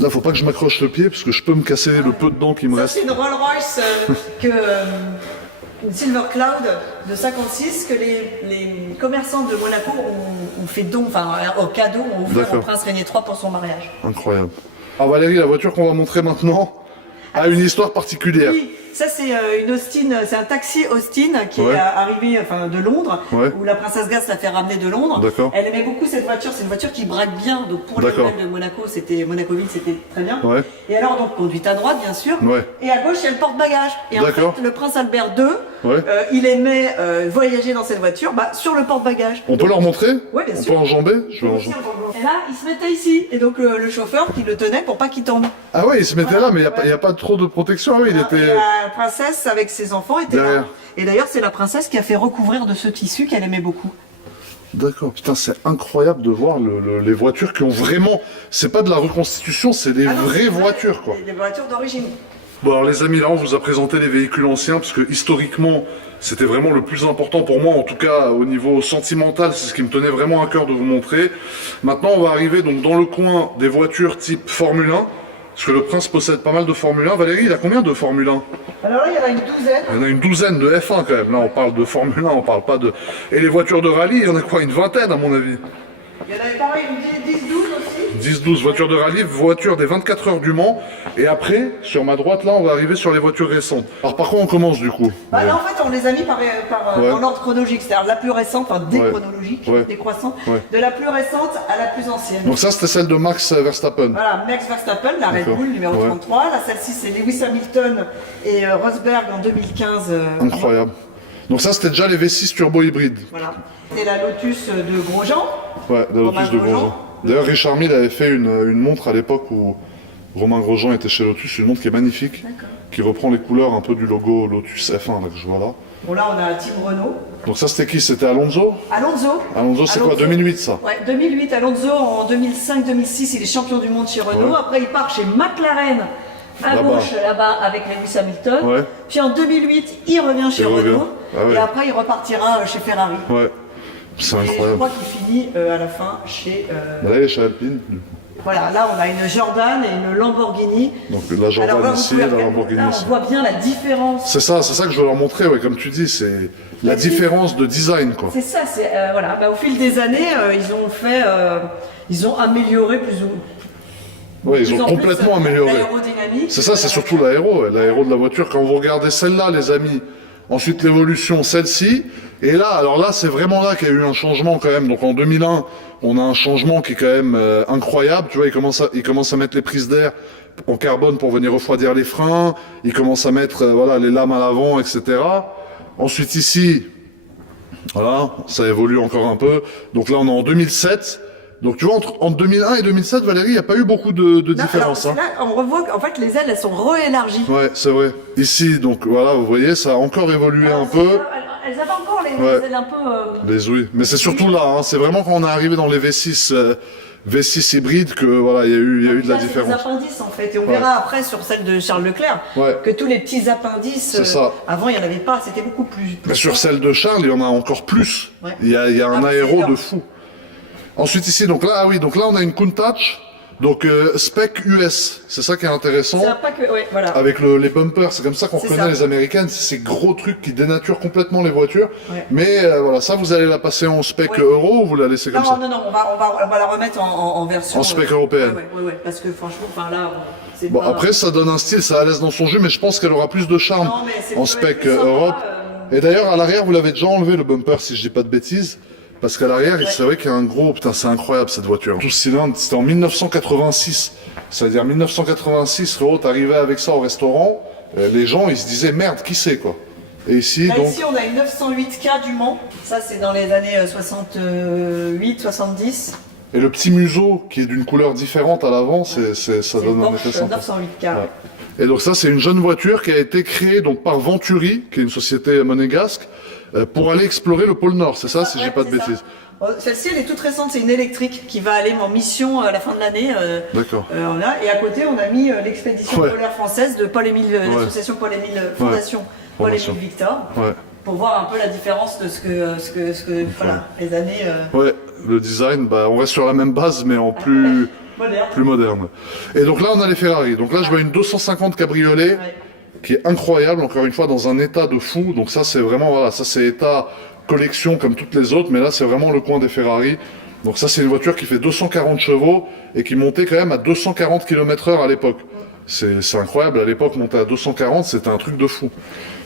Là, faut pas que je m'accroche le pied parce que je peux me casser le peu de dents qui me Ça, reste. c'est une Rolls-Royce une Silver Cloud de 56 que les commerçants de Monaco ont fait don, enfin au cadeau, ont offert au prince Régnier III pour son mariage. Incroyable. Alors Valérie, la voiture qu'on va montrer maintenant a une histoire particulière. Oui, ça c'est une Austin, c'est un taxi Austin qui est arrivé de Londres, où la princesse Gas l'a fait ramener de Londres. Elle aimait beaucoup cette voiture, c'est une voiture qui braque bien, donc pour les modèles de Monaco, Monaco-Ville, c'était très bien. Et alors donc conduite à droite bien sûr, et à gauche il y a le porte-bagages. Et en fait le prince Albert II, il aimait voyager dans cette voiture sur le porte-bagages. On peut leur montrer? Oui bien sûr. On peut enjamber? Et là il se mettait ici, et donc le chauffeur qui le tenait pour pas qu'il tombe. Ah ouais, il se mettait là, mais il n'y a pas trop de protection. Oui, il était... La princesse avec ses enfants était là. Et d'ailleurs, c'est la princesse qui a fait recouvrir de ce tissu qu'elle aimait beaucoup. D'accord, putain, c'est incroyable de voir les voitures qui ont vraiment... C'est pas de la reconstitution, c'est des vraies voitures, quoi. Des voitures d'origine. Bon, alors les amis, là, on vous a présenté les véhicules anciens, parce que historiquement, c'était vraiment le plus important pour moi, en tout cas au niveau sentimental, c'est ce qui me tenait vraiment à cœur de vous montrer. Maintenant, on va arriver donc dans le coin des voitures type Formule 1. Parce que le prince possède pas mal de Formule 1. Valérie, il a combien de Formule 1? Alors là, il y en a une douzaine. Il y en a une douzaine de F1 quand même. Là, on parle de Formule 1, on parle pas de... Et les voitures de rallye, il y en a quoi? Une vingtaine à mon avis. Il y en avait pareil, une 10-12 aussi. 10-12 voitures de rallye, voitures des 24 heures du Mans. Et après, sur ma droite, là, on va arriver sur les voitures récentes. Alors par quoi on commence du coup? Là, en fait, on les a mis dans l'ordre chronologique. C'est-à-dire la plus récente, déchronologique, décroissante, de la plus récente à la plus ancienne. Donc ça, c'était celle de Max Verstappen. Voilà, Max Verstappen, la Red Bull, numéro 33. Là, celle-ci, c'est Lewis Hamilton et Rosberg en 2015. Incroyable. Donc ça, c'était déjà les V6 turbo hybrides. Voilà. C'était la Lotus de Grosjean. Ouais, la Lotus de Grosjean. D'ailleurs, Richard Mille avait fait une montre à l'époque où Romain Grosjean était chez Lotus, une montre qui est magnifique, qui reprend les couleurs un peu du logo Lotus F1 là, que je vois là. Bon là on a Team Renault. Donc ça c'était qui? C'était Alonso? Alonso c'est quoi, 2008 ça? Ouais, 2008, Alonso en 2005-2006 il est champion du monde chez Renault, après il part chez McLaren à gauche là-bas avec Lewis Hamilton, puis en 2008 il revient chez Renault, et après il repartira chez Ferrari. Ouais, c'est incroyable. Et je crois qu'il finit à la fin chez... chez Alpine. Voilà, là on a une Jordan et une Lamborghini. Donc la Jordan là, ici, la Lamborghini là, ici. on voit bien la différence. C'est ça que je veux leur montrer, comme tu dis, c'est la différence de design quoi. C'est ça, voilà. Au fil des années, ils ont amélioré plus ou Oui, ils ont complètement amélioré. L'aérodynamique. C'est ça, c'est surtout l'aéro de la voiture. Quand vous regardez celle-là, les amis, ensuite l'évolution, celle-ci, et là, alors là, c'est vraiment là qu'il y a eu un changement quand même. Donc en 2001, on a un changement qui est quand même incroyable. Tu vois, ils commencent à mettre les prises d'air en carbone pour venir refroidir les freins. Ils commencent à mettre les lames à l'avant, etc. Ensuite ici, voilà, ça évolue encore un peu. Donc là, on est en 2007. Donc tu vois, entre 2001 et 2007, Valérie, il n'y a pas eu beaucoup de différence. Là, on revoit qu'en fait, les ailes, elles sont réélargies. Ouais, c'est vrai. Ici, donc voilà, vous voyez, ça a encore évolué un peu. Elles avaient encore les ailes un peu... Les oui, mais c'est surtout là, c'est vraiment quand on est arrivé dans les V6 hybrides que voilà, il y a eu de la différence. C'est des appendices en fait, et on verra après sur celle de Charles Leclerc que tous les petits appendices, avant il n'y en avait pas, c'était beaucoup plus... Mais sur celle de Charles, il y en a encore plus. Il y a un aéro de fou. Ensuite ici, donc là, donc là on a une Countach, donc spec US, c'est ça qui est intéressant. Voilà. Avec les bumpers, c'est comme ça qu'on reconnaît les américaines, c'est ces gros trucs qui dénaturent complètement les voitures. Mais voilà, ça vous allez la passer en spec euro ou vous la laissez comme ça? Non, on va la remettre en version... En spec européenne. Oui, parce que franchement, là... Bon, après ça donne un style, ça laisse dans son jus, mais je pense qu'elle aura plus de charme en spec Europe. Et d'ailleurs, à l'arrière, vous l'avez déjà enlevé le bumper, si je dis pas de bêtises. Parce qu'à l'arrière, c'est vrai qu'il y a un gros... Putain, c'est incroyable cette voiture. 12 cylindres, c'était en 1986. C'est-à-dire 1986, frérot, t'arrivais avec ça au restaurant, les gens, ils se disaient, merde, qui c'est, quoi. Et ici, là, donc... Ici, on a une 908K du Mans. Ça, c'est dans les années 68, 70. Et le petit museau, qui est d'une couleur différente à l'avant, ça donne un effet sympa. 908K. Et donc ça, c'est une jeune voiture qui a été créée donc, par Venturi, qui est une société monégasque, pour aller explorer le pôle Nord, c'est ça, si j'ai pas de bêtises. Celle-ci, elle est toute récente, c'est une électrique qui va aller en mission à la fin de l'année. D'accord. Et à côté, on a mis l'expédition polaire française de Paul-Émile, l'association Paul-Émile, Fondation Paul-Émile Victor, pour voir un peu la différence de ce que voilà, les années... Ouais, le design, on reste sur la même base, mais en plus Plus moderne. Et donc là, on a les Ferrari. Donc là, je vois une 250 cabriolet qui est incroyable, encore une fois, dans un état de fou. Donc ça, c'est vraiment, voilà, ça c'est état collection comme toutes les autres, mais là, c'est vraiment le coin des Ferrari. Donc ça, c'est une voiture qui fait 240 chevaux et qui montait quand même à 240 km/h à l'époque. C'est incroyable, à l'époque, monter à 240, c'était un truc de fou.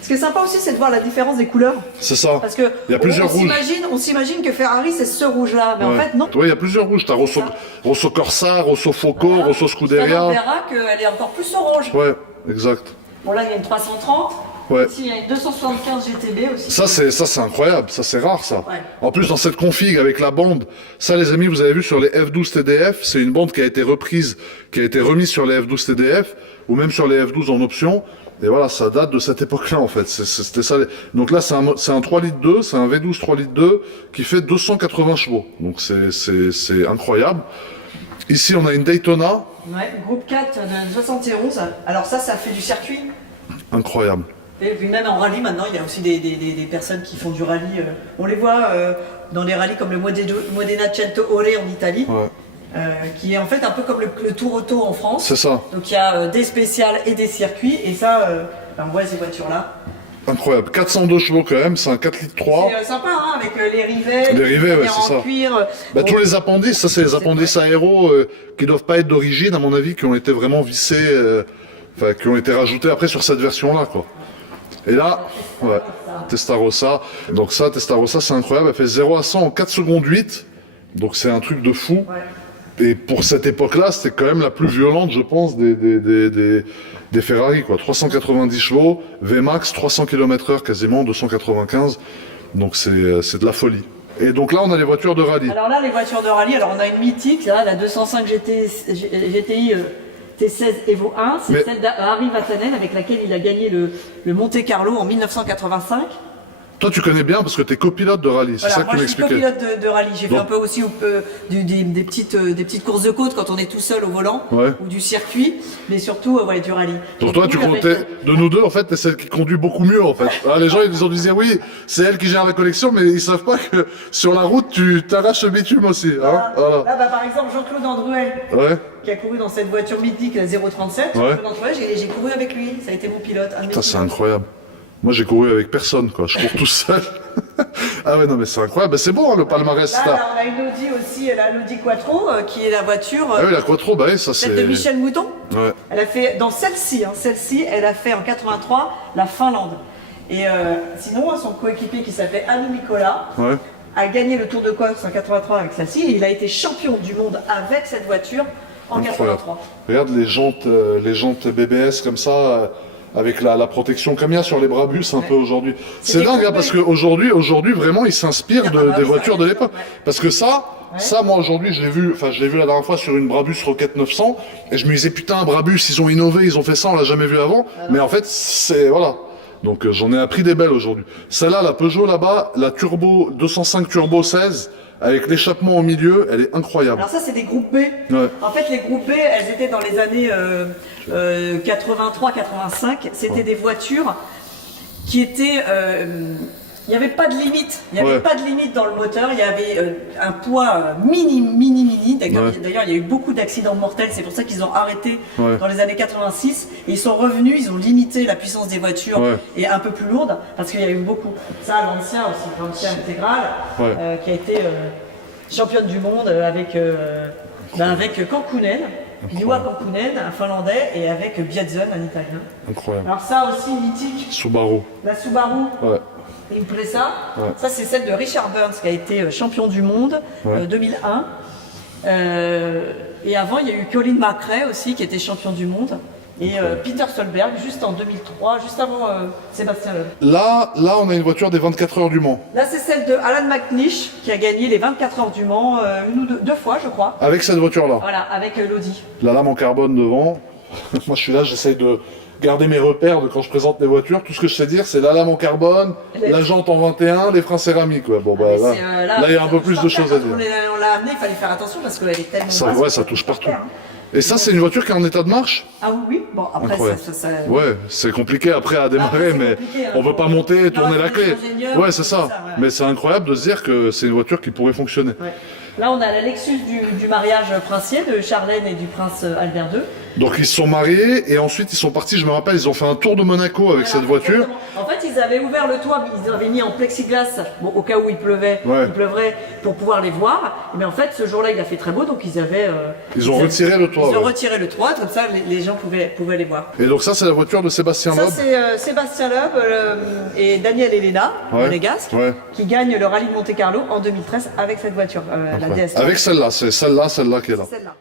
Ce qui est sympa aussi, c'est de voir la différence des couleurs. C'est ça. Parce que il y a plusieurs rouges. On s'imagine que Ferrari, c'est ce rouge-là, mais en fait, non. Oui, il y a plusieurs rouges. Tu as Rosso Corsa, Rosso Foco, Rosso Scuderia. On verra qu'elle est encore plus orange. Ouais, exact. Bon, là, il y a une 330. Ouais. Ici, il y a une 275 GTB aussi. Ça, c'est incroyable. Ça, c'est rare, ça. Ouais. En plus, dans cette config avec la bande, ça, les amis, vous avez vu sur les F12 TDF, c'est une bande qui a été reprise, qui a été remise sur les F12 TDF, ou même sur les F12 en option. Et voilà, ça date de cette époque-là, en fait. C'était ça. Donc là, c'est un 3 litres 2, c'est un V12 3 litres 2 qui fait 280 chevaux. Donc c'est incroyable. Ici, on a une Daytona. Ouais, groupe 4 de 71. Alors ça fait du circuit. Incroyable. Et puis même en rallye, maintenant, il y a aussi des personnes qui font du rallye. On les voit dans les rallyes comme le Modena Centoore en Italie. Ouais. Qui est en fait un peu comme le Tour Auto en France. C'est ça. Donc il y a des spéciales et des circuits, et ça, on voit ces voitures-là. Incroyable, 402 chevaux quand même, c'est un 4 litres 3. C'est sympa, hein, avec les rivets, ouais, c'est ça. Cuir. Bah, tous les appendices, ça c'est les appendices aéros qui doivent pas être d'origine, à mon avis, qui ont été vraiment vissés, qui ont été rajoutés après sur cette version-là, quoi. Et là, ouais, Testarossa. Donc ça, Testarossa, c'est incroyable, elle fait 0 à 100 en 4 secondes 8, donc c'est un truc de fou. Ouais. Et pour cette époque-là, c'était quand même la plus violente, je pense, des Ferrari, quoi. 390 chevaux, VMAX, 300 km/h quasiment, 295. Donc c'est de la folie. Et donc là, on a les voitures de rallye. Alors là, les voitures de rallye, alors on a une mythique, là, la 205 GTI T16 Evo 1, c'est celle d'Harry Vatanen avec laquelle il a gagné le Monte Carlo en 1985. Toi, tu connais bien parce que tu es copilote de rallye, c'est ça que tu m'expliquais. Moi, je suis copilote de rallye. J'ai fait un peu aussi des petites courses de côte quand on est tout seul au volant, ou du circuit, mais surtout du rallye. Donc toi, tu comptais, de nous deux, en fait, t'es celle qui conduit beaucoup mieux, en fait. Les gens, ils ont disaient, oui, c'est elle qui gère la collection, mais ils savent pas que sur la route, tu t'arraches le bitume aussi. Hein, voilà. Là, par exemple, Jean-Claude Androuet, qui a couru dans cette voiture mythique, la 037, Jean-Claude Androuet, j'ai couru avec lui. Ça a été mon pilote. Putain, c'est incroyable. Moi, j'ai couru avec personne, quoi. Je cours tout seul. Ah ouais, non, mais c'est incroyable. Bah, c'est beau, hein, le palmarès. Là, on a une Audi aussi, l'Audi Quattro, qui est la voiture. Ah oui, la Quattro, bah oui, ça c'est. Celle de Michel Mouton. Ouais. Elle a fait, dans celle-ci, elle a fait en 83 la Finlande. Et sinon, son coéquipier qui s'appelait Anu Nicolas a gagné le Tour de Corse en 83 avec celle-ci. Et il a été champion du monde avec cette voiture en 83. Regarde les jantes BBS comme ça. Avec la protection comme il y a sur les Brabus un peu aujourd'hui. C'est dingue, hein, parce qu'aujourd'hui, vraiment, ils s'inspirent des voitures de l'époque. Parce que ça, moi aujourd'hui, je l'ai vu la dernière fois sur une Brabus Rocket 900, et je me disais, putain, Brabus, ils ont innové, ils ont fait ça, on l'a jamais vu avant. Mais en fait, voilà. Donc j'en ai appris des belles aujourd'hui. Celle-là, la Peugeot là-bas, la Turbo 205 Turbo 16, avec l'échappement au milieu, elle est incroyable. Alors ça, c'est des groupes B. Ouais. En fait, les groupes B, elles étaient dans les années 83-85. C'était des voitures qui étaient... il n'y avait pas de limite. Il n'y avait pas de limite dans le moteur. Il y avait un poids mini. D'ailleurs, il y a eu beaucoup d'accidents mortels. C'est pour ça qu'ils ont arrêté dans les années 86. Et ils sont revenus, ils ont limité la puissance des voitures et un peu plus lourde parce qu'il y a eu beaucoup. Ça, l'ancien aussi, l'ancien intégral, qui a été championne du monde avec Kankkunen. Juha Kankkunen, un Finlandais, et avec Biazzon, un Italien. Incroyable. Alors ça aussi, mythique. Subaru. La Subaru. Impreza. Ça, c'est celle de Richard Burns qui a été champion du monde 2001. Et avant, il y a eu Colin McRae aussi qui était champion du monde. Et Peter Solberg, juste en 2003, juste avant Sébastien Loeb. Là, on a une voiture des 24 heures du Mans. Là, c'est celle de Alan McNish qui a gagné les 24 heures du Mans une ou deux fois, je crois. Avec cette voiture-là. Voilà, avec l'Audi. La lame en carbone devant. Moi, je suis là, j'essaye de garder mes repères de quand je présente les voitures. Tout ce que je sais dire, c'est la lame en carbone, la jante en 21, les freins céramiques. Bon, bah, là, il y a un peu plus de choses à dire. On l'a amené, il fallait faire attention parce qu'elle est tellement ça touche partout. Et ça, c'est une voiture qui est en état de marche? Ah oui. Bon, après, ça... Ouais, c'est compliqué après à démarrer, mais on veut pas monter et tourner la clé. Ouais, c'est ça. Mais c'est incroyable de se dire que c'est une voiture qui pourrait fonctionner. Là, on a la Lexus du mariage princier de Charlène et du prince Albert II. Donc ils se sont mariés et ensuite ils sont partis, je me rappelle, ils ont fait un tour de Monaco avec cette voiture. Exactement. En fait, ils avaient ouvert le toit, ils avaient mis en plexiglas, bon, au cas où il pleuvrait, pour pouvoir les voir. Mais en fait, ce jour-là, il a fait très beau, donc ils ont retiré le toit. Ils ont retiré le toit, comme ça, les gens pouvaient les voir. Et donc ça, c'est la voiture de Sébastien Loeb. Ça, c'est Sébastien Loeb et Daniel Elena, monégasque, qui gagnent le rallye de Monte-Carlo en 2013 avec cette voiture, la DS. Avec celle-là, c'est celle-là qui est là. Celle-là.